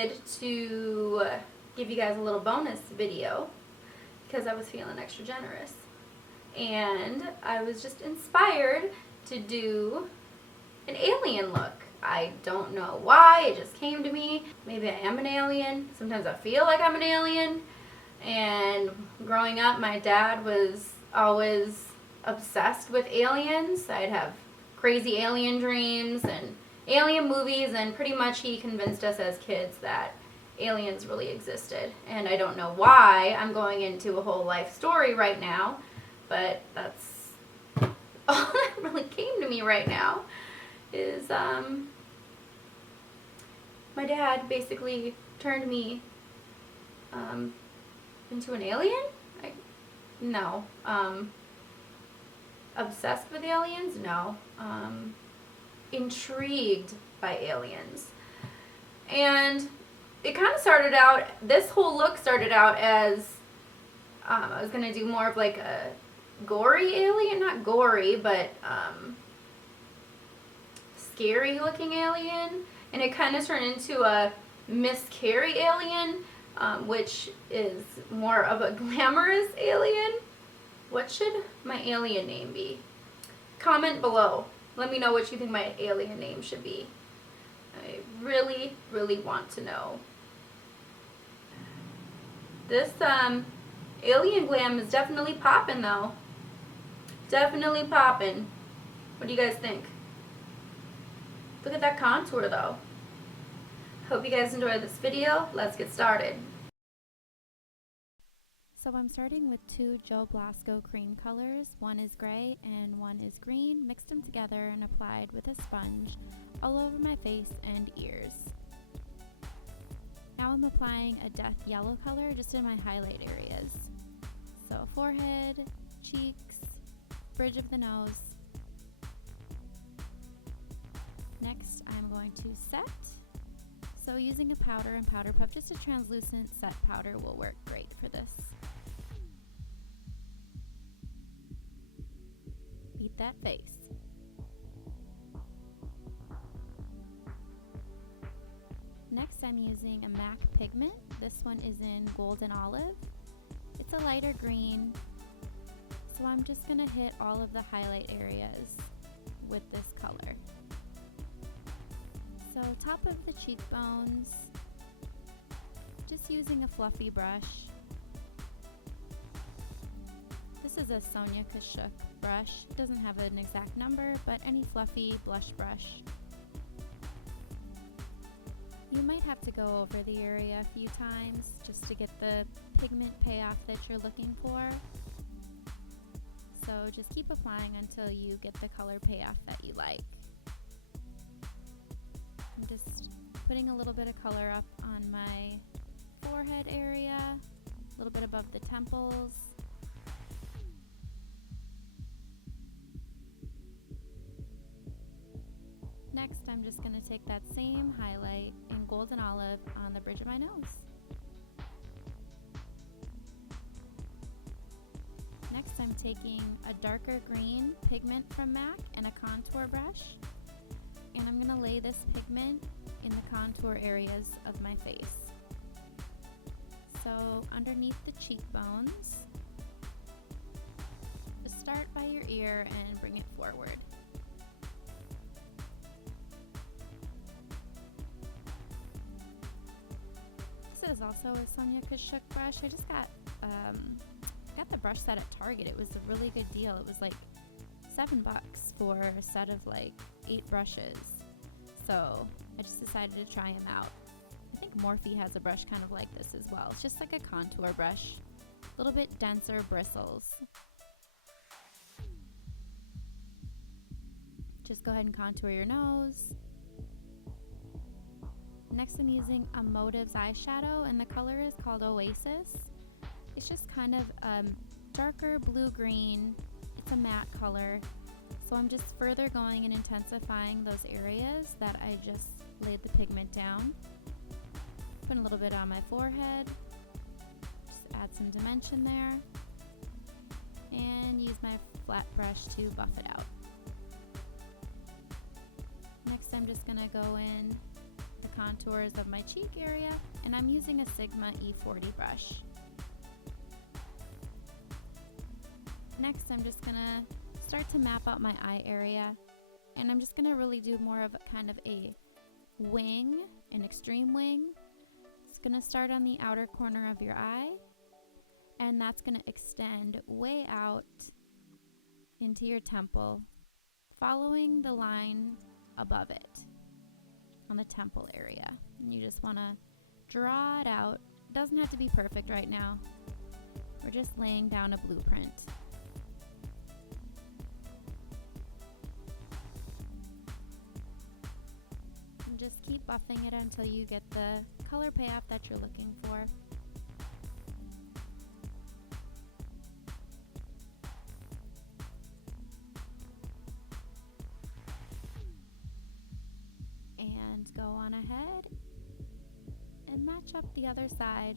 decided to give you guys a little bonus video because I was feeling extra generous. And I was just inspired to do an alien look. I don't know why, it just came to me. Maybe I am an alien. Sometimes I feel like I'm an alien. And growing up, my dad was always obsessed with aliens. I'd have crazy alien dreams and alien movies, and pretty much he convinced us as kids that aliens really existed. And I don't know why I'm going into a whole life story right now, but that's all that really came to me right now is my dad basically turned me into an alien? No. Obsessed with aliens? No. Intrigued by aliens. And it kind of started out, this whole look started out as I was going to do more of like a gory alien, not gory, but scary looking alien. And it kind of turned into a Miss Carrie alien, which is more of a glamorous alien. What should my alien name be? Comment below. Let me know what you think my alien name should be. I really, really want to know. This alien glam is definitely popping though. Definitely popping. What do you guys think? Look at that contour though. Hope you guys enjoyed this video. Let's get started. So I'm starting with two Joe Blasco cream colors. One is gray and one is green. Mixed them together and applied with a sponge all over my face and ears. Now I'm applying a death yellow color just in my highlight areas. So forehead, cheeks, bridge of the nose. Next I'm going to set. So using a powder and powder puff, just a translucent set powder will work great for this. Beat that face. Next I'm using a MAC pigment. This one is in Golden Olive. It's a lighter green. So I'm just going to hit all of the highlight areas with this color. So top of the cheekbones, just using a fluffy brush. This is a Sonia Kashuk brush. It doesn't have an exact number, but any fluffy blush brush. You might have to go over the area a few times just to get the pigment payoff that you're looking for. So just keep applying until you get the color payoff that you like. I'm just putting a little bit of color up on my forehead area, a little bit above the temples. Next, I'm just going to take that same highlight in Golden Olive on the bridge of my nose. Next, I'm taking a darker green pigment from MAC and a contour brush. And I'm going to lay this pigment in the contour areas of my face. So underneath the cheekbones, just start by your ear and bring it forward. This is also a Sonia Kashuk brush. I just got the brush set at Target. It was a really good deal. It was like $7 for a set of like 8 brushes. So I just decided to try them out. I think Morphe has a brush kind of like this as well. It's just like a contour brush, a little bit denser bristles. Just go ahead and contour your nose. Next I'm using a Motives eyeshadow and the color is called Oasis. It's just kind of darker blue-green. It's a matte color. So I'm just further going and intensifying those areas that I just laid the pigment down. Put a little bit on my forehead. Just add some dimension there. And use my flat brush to buff it out. Next I'm just going to go in the contours of my cheek area, and I'm using a Sigma E40 brush. Next, I'm just gonna start to map out my eye area, and I'm just gonna really do more of a kind of a wing, an extreme wing. It's gonna start on the outer corner of your eye, and that's gonna extend way out into your temple, following the line above it on the temple area. And you just wanna draw it out. It doesn't have to be perfect right now. We're just laying down a blueprint. And just keep buffing it until you get the color payoff that you're looking for. And go on ahead and match up the other side.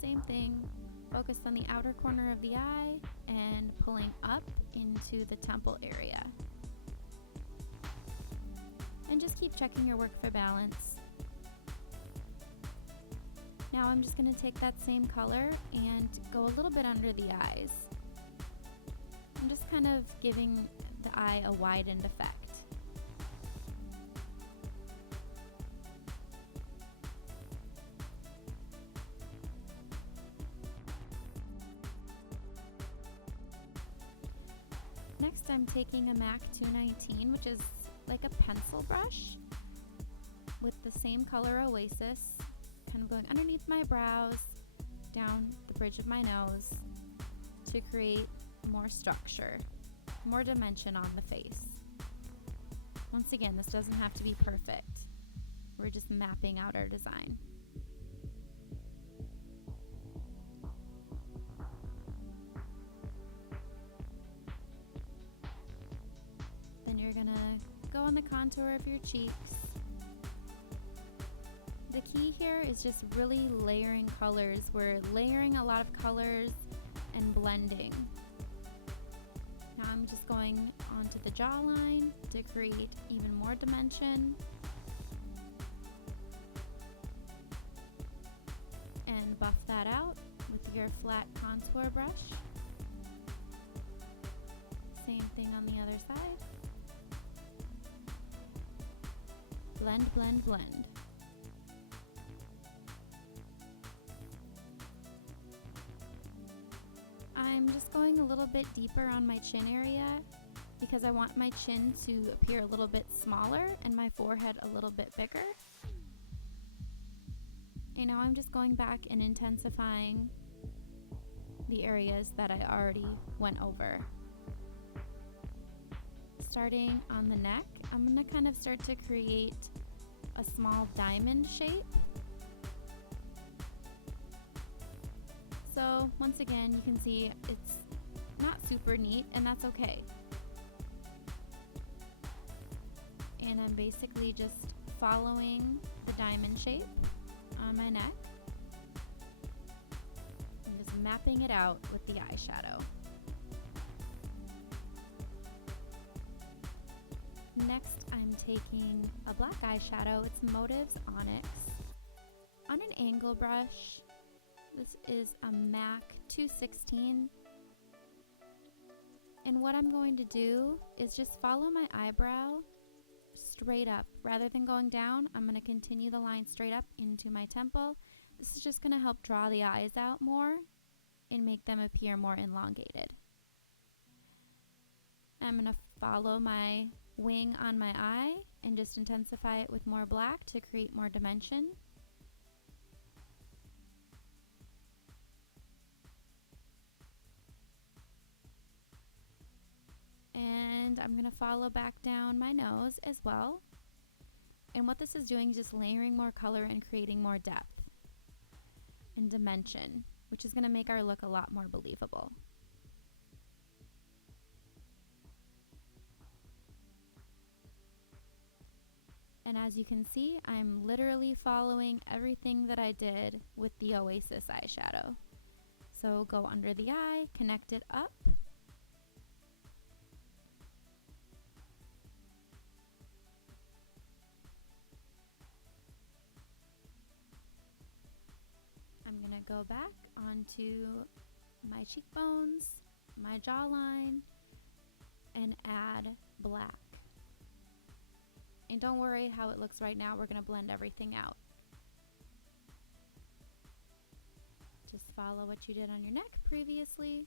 Same thing, focus on the outer corner of the eye and pulling up into the temple area. And just keep checking your work for balance. Now I'm just going to take that same color and go a little bit under the eyes. I'm just kind of giving the eye a widened effect. Next, I'm taking a MAC 219, which is like a pencil brush with the same color Oasis, kind of going underneath my brows, down the bridge of my nose to create more structure, more dimension on the face. Once again, this doesn't have to be perfect. We're just mapping out our design. Then you're gonna go on the contour of your cheeks. The key here is just really layering colors. We're layering a lot of colors and blending. Now I'm just going onto the jawline to create even more dimension. And buff that out with your flat contour brush. Same thing on the other side. Blend, blend, blend. I'm just going a little bit deeper on my chin area because I want my chin to appear a little bit smaller and my forehead a little bit bigger. And now I'm just going back and intensifying the areas that I already went over. Starting on the neck, I'm going to kind of start to create a small diamond shape. So once again, you can see it's not super neat, and that's okay. And I'm basically just following the diamond shape on my neck. I'm just mapping it out with the eyeshadow. Next, I'm taking a black eyeshadow. It's Motives Onyx on an angle brush. This is a MAC 216. And what I'm going to do is just follow my eyebrow straight up. Rather than going down, I'm going to continue the line straight up into my temple. This is just going to help draw the eyes out more and make them appear more elongated. I'm going to follow my wing on my eye and just intensify it with more black to create more dimension. And I'm going to follow back down my nose as well. And what this is doing is just layering more color and creating more depth and dimension, which is going to make our look a lot more believable. And as you can see, I'm literally following everything that I did with the Oasis eyeshadow. So go under the eye, connect it up. go back onto my cheekbones, my jawline, and add black. And don't worry how it looks right now, we're going to blend everything out. Just follow what you did on your neck previously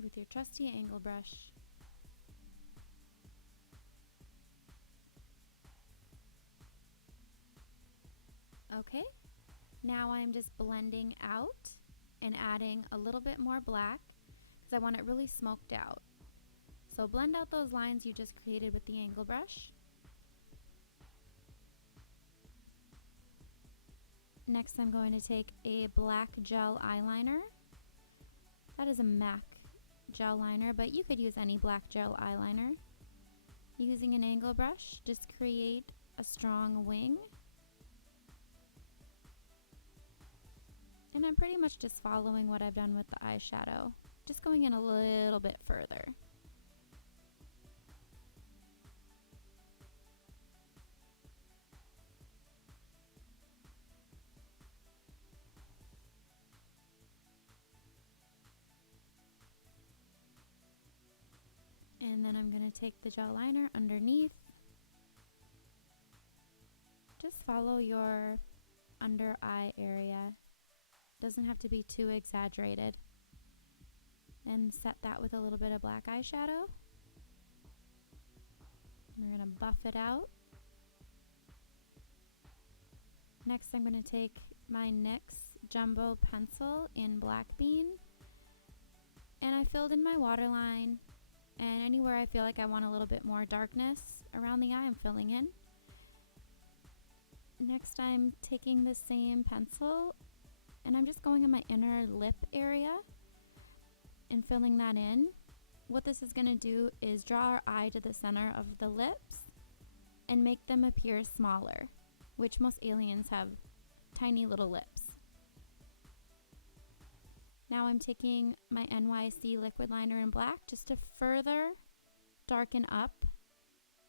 with your trusty angle brush. Okay, now I'm just blending out and adding a little bit more black because I want it really smoked out. So blend out those lines you just created with the angle brush. Next, I'm going to take a black gel eyeliner. That is a MAC gel liner, but you could use any black gel eyeliner. Using an angle brush, just create a strong wing. And I'm pretty much just following what I've done with the eyeshadow, just going in a little bit further. And then I'm going to take the gel liner underneath. Just follow your under eye area. Doesn't have to be too exaggerated. And set that with a little bit of black eyeshadow. We're going to buff it out. Next, I'm going to take my NYX Jumbo Pencil in Black Bean. And I filled in my waterline. And anywhere I feel like I want a little bit more darkness around the eye, I'm filling in. Next, I'm taking the same pencil and I'm just going in my inner lip area and filling that in. What this is going to do is draw our eye to the center of the lips and make them appear smaller, which most aliens have tiny little lips. Now I'm taking my NYC Liquid Liner in black just to further darken up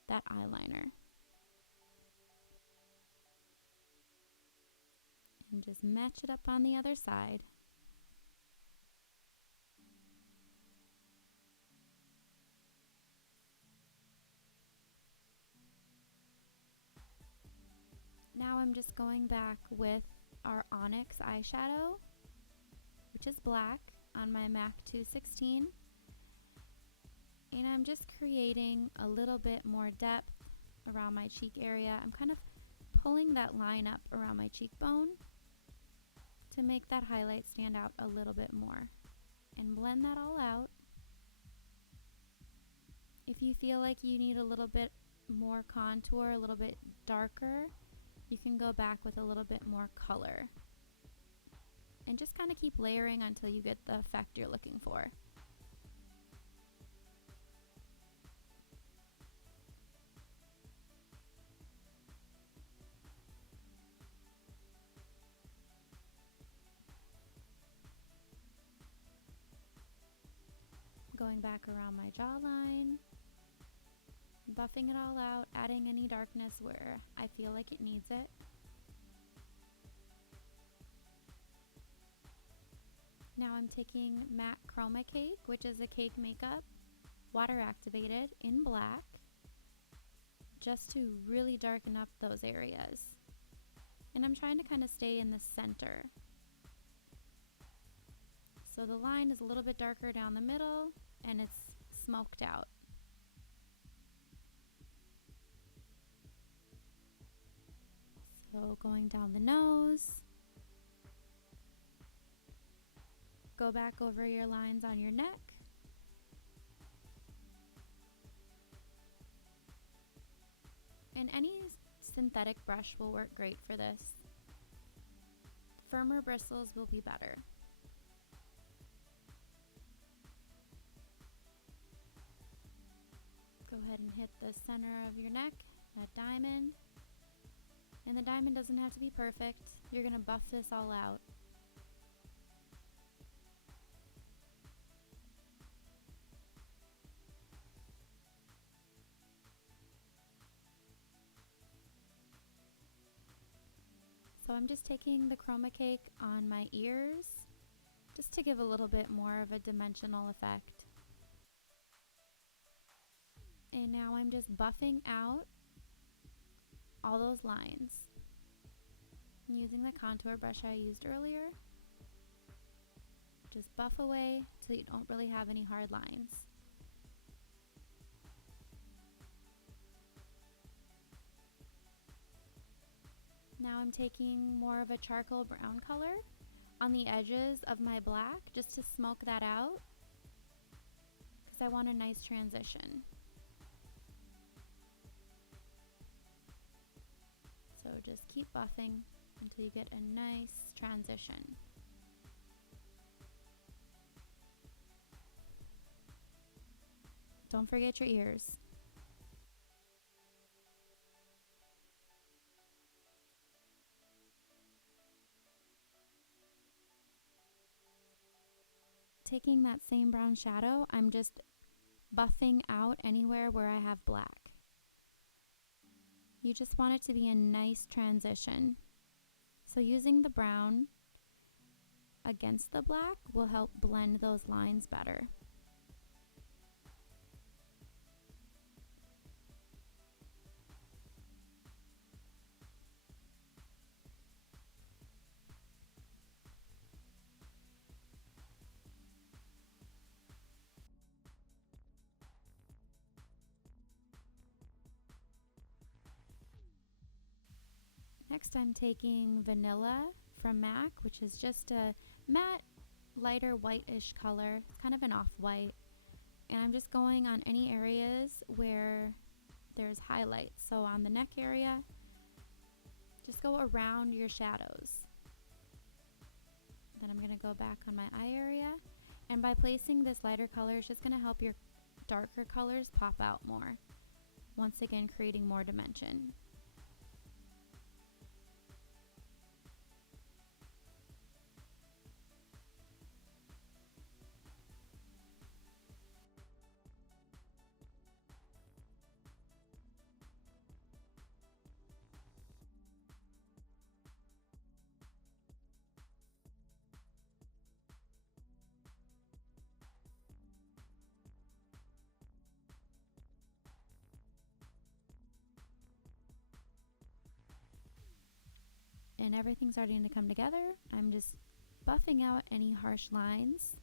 that eyeliner. And just match it up on the other side. Now I'm just going back with our Onyx eyeshadow, which is black, on my MAC 216. And I'm just creating a little bit more depth around my cheek area. I'm kind of pulling that line up around my cheekbone to make that highlight stand out a little bit more. And blend that all out. If you feel like you need a little bit more contour, a little bit darker, you can go back with a little bit more color. And just kind of keep layering until you get the effect you're looking for. Going back around my jawline, buffing it all out, adding any darkness where I feel like it needs it. Now I'm taking MAC Chroma Cake, which is a cake makeup, water activated in black, just to really darken up those areas. And I'm trying to kind of stay in the center. So the line is a little bit darker down the middle and it's smoked out. So going down the nose, go back over your lines on your neck. And any synthetic brush will work great for this. Firmer bristles will be better. Go ahead and hit the center of your neck, that diamond. And the diamond doesn't have to be perfect. You're going to buff this all out. So So I'm just taking the Chroma cake on my ears just to give a little bit more of a dimensional effect. And now I'm just buffing out all those lines. I'm using the contour brush I used earlier. Just buff away till you don't really have any hard lines. Now I'm taking more of a charcoal brown color on the edges of my black just to smoke that out because I want a nice transition. So just keep buffing until you get a nice transition. Don't forget your ears. Taking that same brown shadow, I'm just buffing out anywhere where I have black. You just want it to be a nice transition. So using the brown against the black will help blend those lines better. Next I'm taking Vanilla from MAC, which is just a matte, lighter whitish color. It's kind of an off-white. And I'm just going on any areas where there's highlights. So on the neck area, just go around your shadows. Then I'm going to go back on my eye area. And by placing this lighter color, it's just going to help your darker colors pop out more. Once again, creating more dimension. And everything's starting to come together. I'm just buffing out any harsh lines.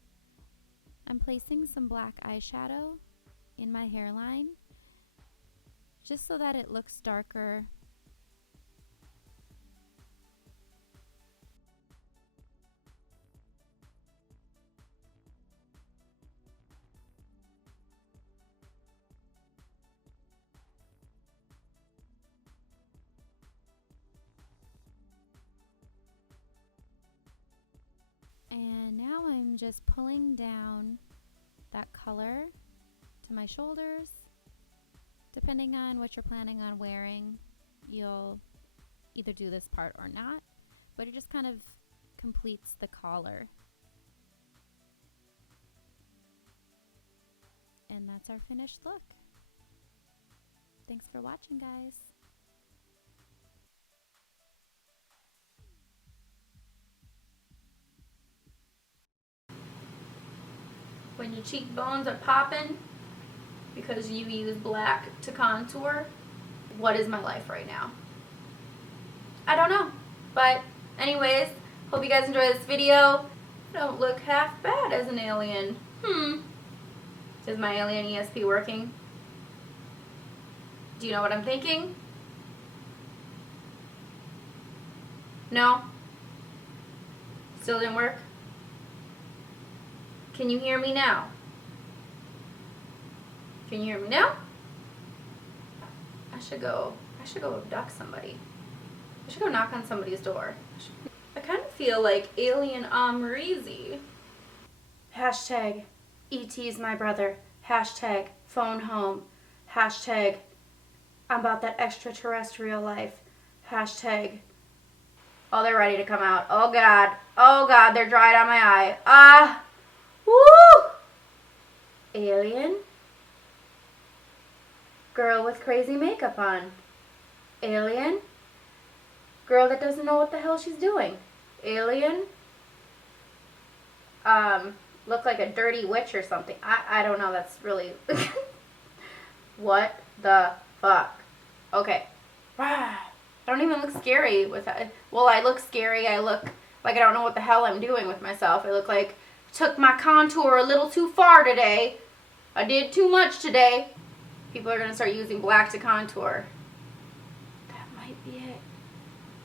I'm placing some black eyeshadow in my hairline just so that it looks darker. And now I'm just pulling down that color to my shoulders. Depending on what you're planning on wearing, you'll either do this part or not, but it just kind of completes the collar. And that's our finished look. Thanks for watching, guys. When your cheekbones are popping because you use black to contour, what is my life right now? I don't know. But anyways, hope you guys enjoy this video. I don't look half bad as an alien. Is my alien ESP working? Do you know what I'm thinking? No? Still didn't work? Can you hear me now? Can you hear me now? I should go abduct somebody. I should go knock on somebody's door. I kind of feel like Alien Amrezy. Hashtag ET's my brother. Hashtag phone home. Hashtag I'm about that extraterrestrial life. Hashtag oh, they're ready to come out. Oh God. Oh God, they're dried on my eye. Woo! Alien. Girl with crazy makeup on. Alien. girl that doesn't know what the hell she's doing. Alien. Look like a dirty witch or something. I don't know. That's really... What the fuck? Okay. I don't even look scary with that. Well, I look scary. I look like I don't know what the hell I'm doing with myself. I look like I took my contour a little too far today. I did too much today. People are going to start using black to contour. That might be it.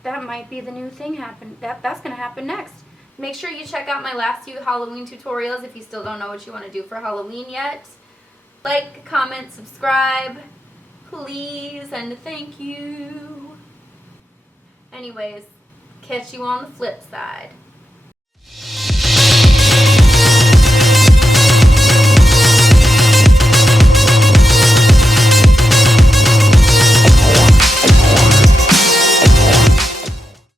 That might be the new thing happen. That's going to happen next. Make sure you check out my last few Halloween tutorials if you still don't know what you want to do for Halloween yet. Like, comment, subscribe, please, and thank you. Anyways, catch you on the flip side.